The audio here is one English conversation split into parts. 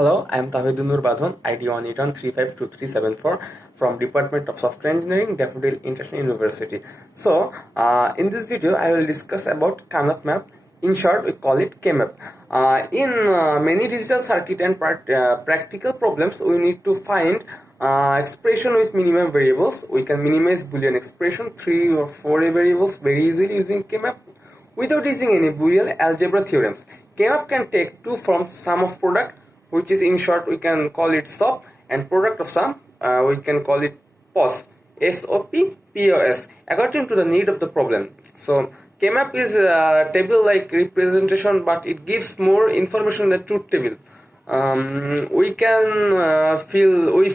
Hello, I am Tawhidunur Badhan, ID 181352374 from Department of Software Engineering, Daffodil International University. In this video, I will discuss about Carnot map. In short, we call it KMap. In many digital circuit and practical problems, we need to find expression with minimum variables. We can minimize Boolean expression, 3 or 4 variables very easily using KMap without using any Boolean algebra theorems. KMap can take two forms: sum of product, which is in short we can call it SOP, and product of sum we can call it POS, SOP, POS, according to the need of the problem. So KMap is a table like representation, but it gives more information than truth table. We actually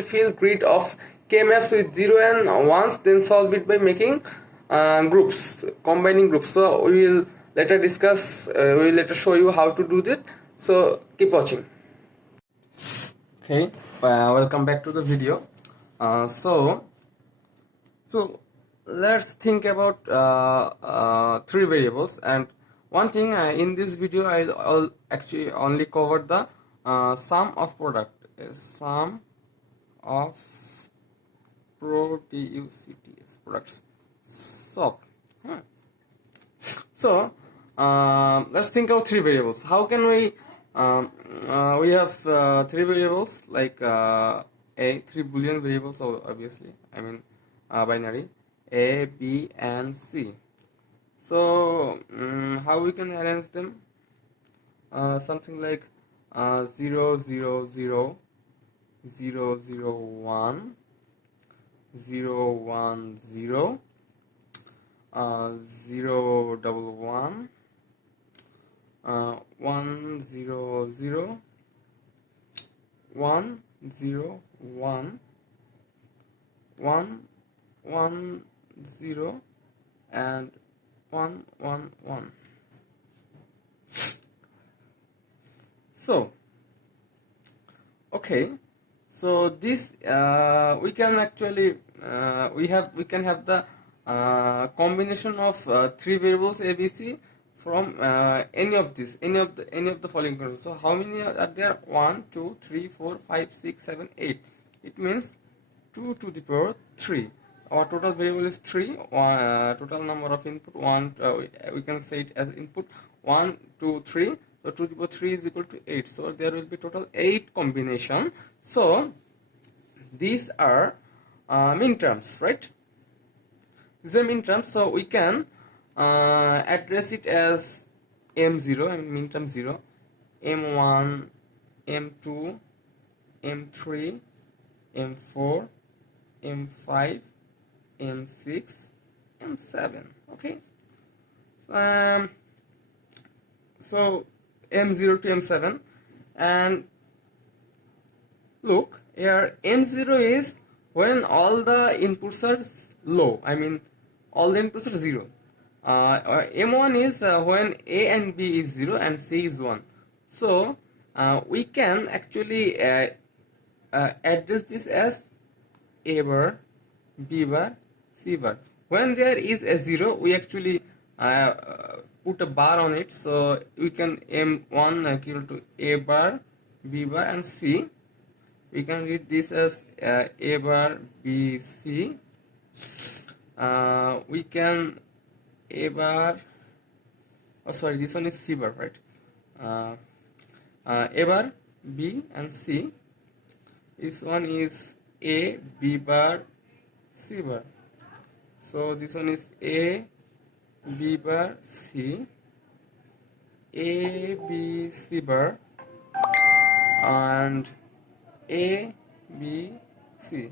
feel grid of KMaps with 0 and 1s, then solve it by making groups, combining groups. So we will later discuss, we will later show you how to do that. So keep watching. Okay, welcome back to the video. So let's think about three variables, and one thing in this video I'll actually only cover the sum of product, sum of products. So let's think of three variables. How can we have three variables like three Boolean variables, obviously, I mean binary A, B and C. So how we can arrange them? Something like 0 0 0 0 0 1 0 1 0 0 double 1 1 0 0 1 0 1 1 1 0 and 1 1 1. So okay, so this we can actually we can have the combination of three variables A, B, C from any of the following conditions. So how many are there? 1 2 3 4 5 6 7 8. It means 2 to the power 3. Our total variable is 3. Total number of input 1, we can say it as input 1 2 3. So 2 to the power 3 is equal to 8. So there will be total 8 combination. So these are min terms, right? These are min terms. So we can address it as M0, I mean min term 0, M1, M2, M3, M4, M5, M6, M7. Okay. So M0 to M7, and look here, M0 is when all the inputs are low, I mean all the inputs are 0. M1 is when A and B is 0 and C is 1. So we can actually address this as A bar, B bar, C bar. When there is a 0, we actually put a bar on it. So we can M1 equal to A bar, B bar and C. We can read this as A bar, B, C. We can A bar, oh sorry, this one is C bar, right? A bar, B and C. This one is A, B bar, C bar. So this one is A, B bar, C, A, B, C bar, and A, B, C.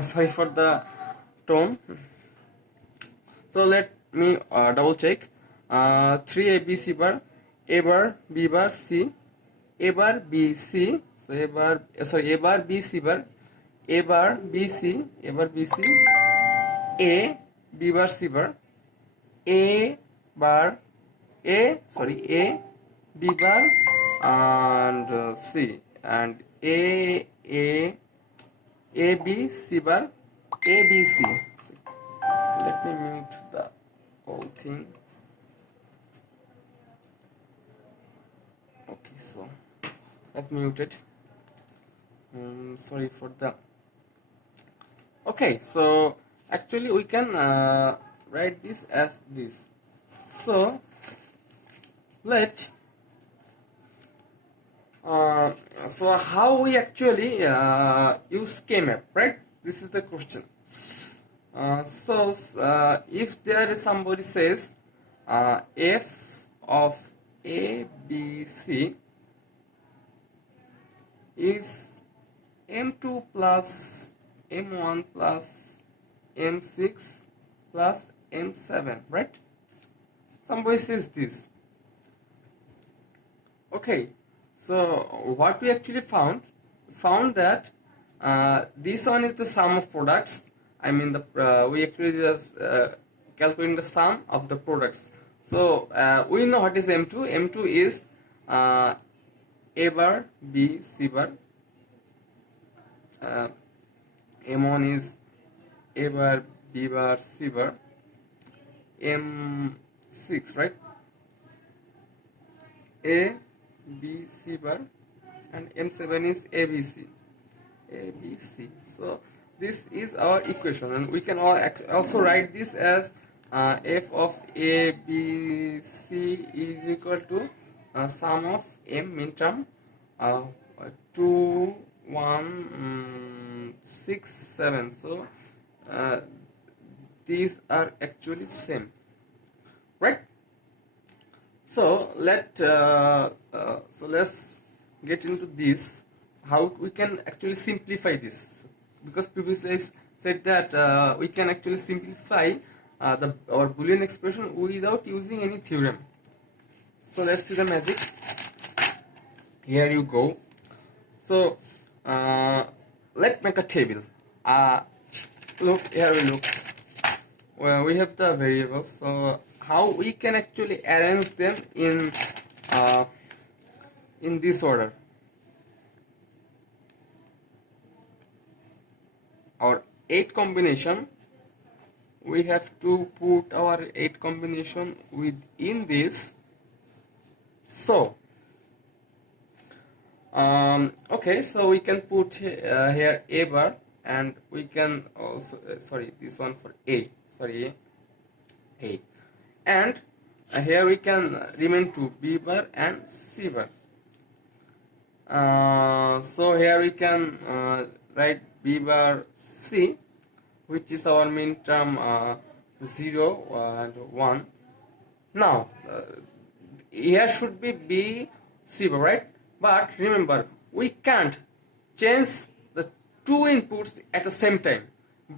Sorry for the tone. So let me double check. 3 A, B, C bar, A bar, B bar, C, A bar, B, C. So A bar, A bar, B, C bar, A bar, B, C, A bar, B, C, A, B bar, C bar, A bar, A, B bar, and C, and A, B, C bar, A, B, C. Let me mute the whole thing. Okay, so I've muted. Sorry for the. Okay, so actually we can write this as this. So let so how we actually use K-map, right? This is the question. If there is somebody says f of a b c is m2 plus m1 plus m6 plus m7, right? Somebody says this. Okay, so what we actually found that this one is the sum of products. I mean we actually just calculating the sum of the products. So we know what is M2. M2 is A bar B C bar. M1 is A bar B bar C bar. M6, right? A B C bar, and M7 is ABC. ABC. So this is our equation, and we can also write this as f of a b c is equal to sum of m min term 2 1 6 7. So these are actually same, right? So let's get into this, how we can actually simplify this, because previously I said that we can actually simplify our Boolean expression without using any theorem. So let's do the magic. Here you go. So let's make a table. Look here, we look. Well, we have the variables. So how we can actually arrange them in this order. Our 8 combination, we have to put our 8 combination within this. So okay, so we can put here A bar, and we can also sorry, this one for A, sorry, A, and here we can remain to B bar and C bar. So here we can write B bar C, which is our min term 0 and 1. Now here should be B C bar, right? But remember, we can't change the 2 inputs at the same time.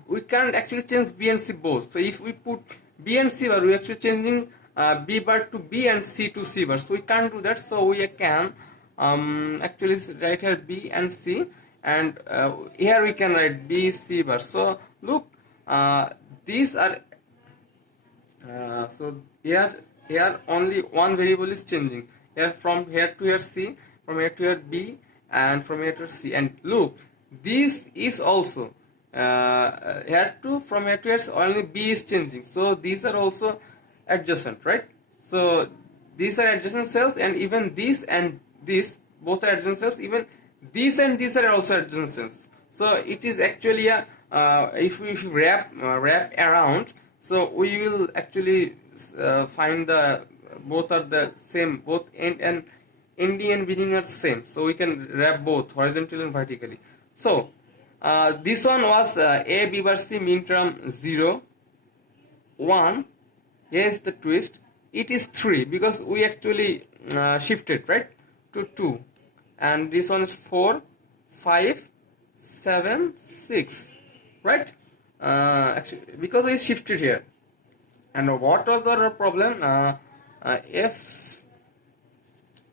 We can't actually change B and C both. So if we put B and C bar, we actually changing B bar to B and C to C bar. So we can't do that. So we can actually write here B and C, and here we can write B C bar. So look, these are so here only one variable is changing. Here from here to here C, from here to here B, and from here to C. And look, this is also here to from here to here only B is changing. So these are also adjacent, right? So these are adjacent cells, and even this and this both are adjacent cells. Even these and these are also adjacent cells. So it is actually a if we wrap around, so we will actually find the both are the same, both end and ending and beginning are same. So we can wrap both horizontally and vertically. So this one was A B bar C min term 0 1. Here's the twist, it is 3 because we actually shifted, right, to 2, and this one is 4 5 7 6, right? Actually because we shifted here. And what was our problem? F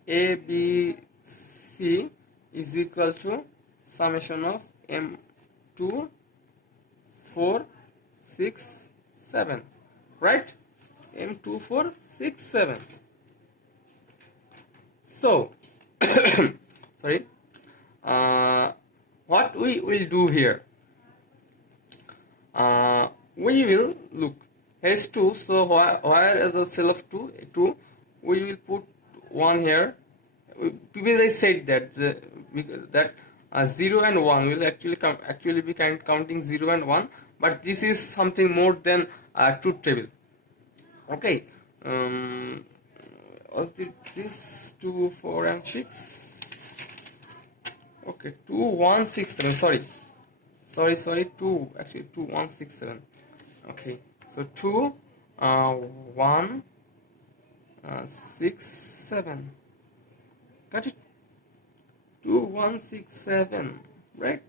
A B C is equal to summation of M2 4 6 7, right? M2 4 6 7. So sorry, what we will do here, we will look, here is 2, so where is the cell of 2, we will put 1 here, previously said that that 0 and 1 will actually be counting 0 and 1, but this is something more than truth table. Okay, was it this 2, 4 and 6? Okay, 2, 1, 6, 7. Sorry, 2, actually 2, 1, 6, 7. Okay, so 2, 1, 6, 7. Got it? 2, 1, 6, 7. Right?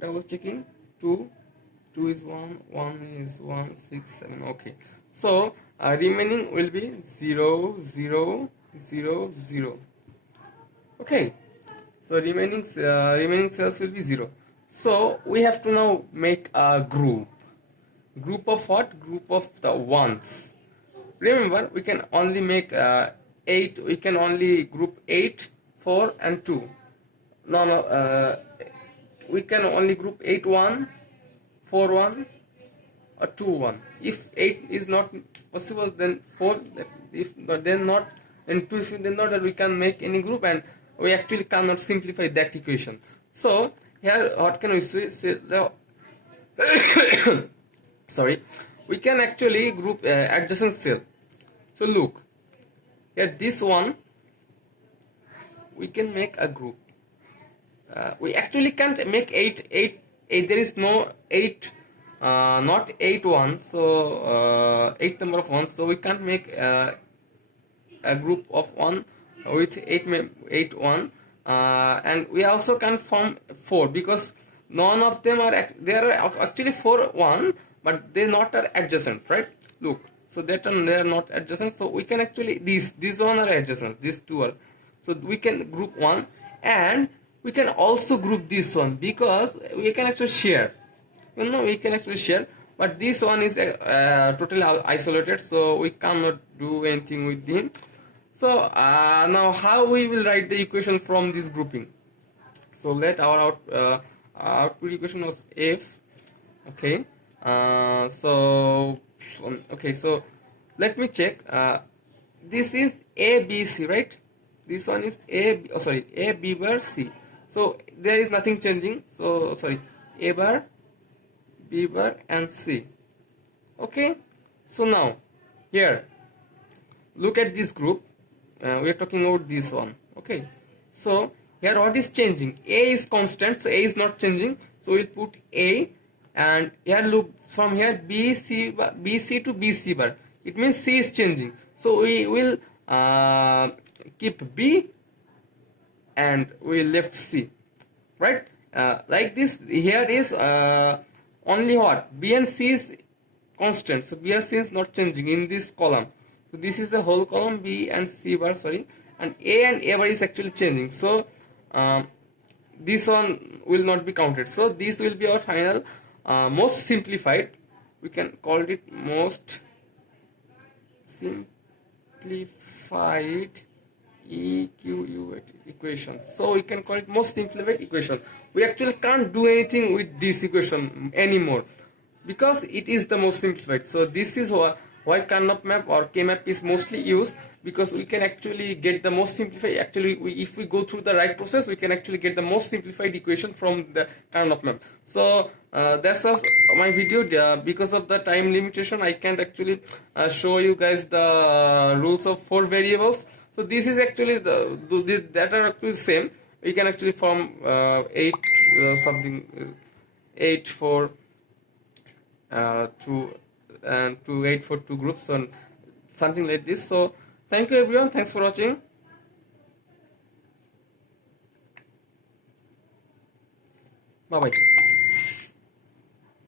Double checking. 2 is 1, 1 is 1, 6, 7. Okay. So remaining will be 0, 0, 0, 0. Okay. So remaining cells will be 0. So we have to now make a group. Group of what? Group of the ones. Remember, we can only make 8. We can only group 8, 4 and 2. No. We can only group 8, 1, 4, 1 or 2, 1. If 8 is not possible, then 4. If not, then not. Then 2. If then not, that we can make any group, and we actually cannot simplify that equation. So here, what can we say? Sorry, we can actually group adjacent cell. So look here, this one we can make a group. We actually can't make 8. There is no 8, not 8 1. So 8 number of 1. So we can't make a group of 1 with 8 1. And we also can't form 4, because none of them are. There are actually 4 1, but they not are adjacent, right? Look, so that one they are not adjacent. So we can actually these one are adjacent. These two are. So we can group 1, and we can also group this one, because we can actually share. We can actually share, but this one is totally isolated, so we cannot do anything with him. So now how we will write the equation from this grouping? So let our output equation was f. Okay. So let me check. This is a b c, right? This one is a b bar c. So there is nothing changing. So a bar, b bar and c. Okay. So now here, look at this group. We are talking about this one. Okay. So here what is changing? A is constant, so A is not changing. So we'll put A, and here look from here BC to BC bar. It means C is changing. So we will keep B and we left C. Right? Like this. Here is only what? B and C is constant. So B and C is not changing in this column. So this is the whole column, B and C bar, and A bar is actually changing. So this one will not be counted. So this will be our final most simplified. We can call it most simplified equation. So we can call it most simplified equation. We actually can't do anything with this equation anymore, because it is the most simplified. So this is why Carnot map or K-map is mostly used, because we can actually get the most simplified. Actually, if we go through the right process, we can actually get the most simplified equation from the Carnot map. So that's all my video. Because of the time limitation, I can't actually show you guys the rules of 4 variables. So this is actually that are actually same. We can actually form 8 for 2 and 2 8 for 2 groups, and something like this. So thank you everyone. Thanks for watching. Bye bye.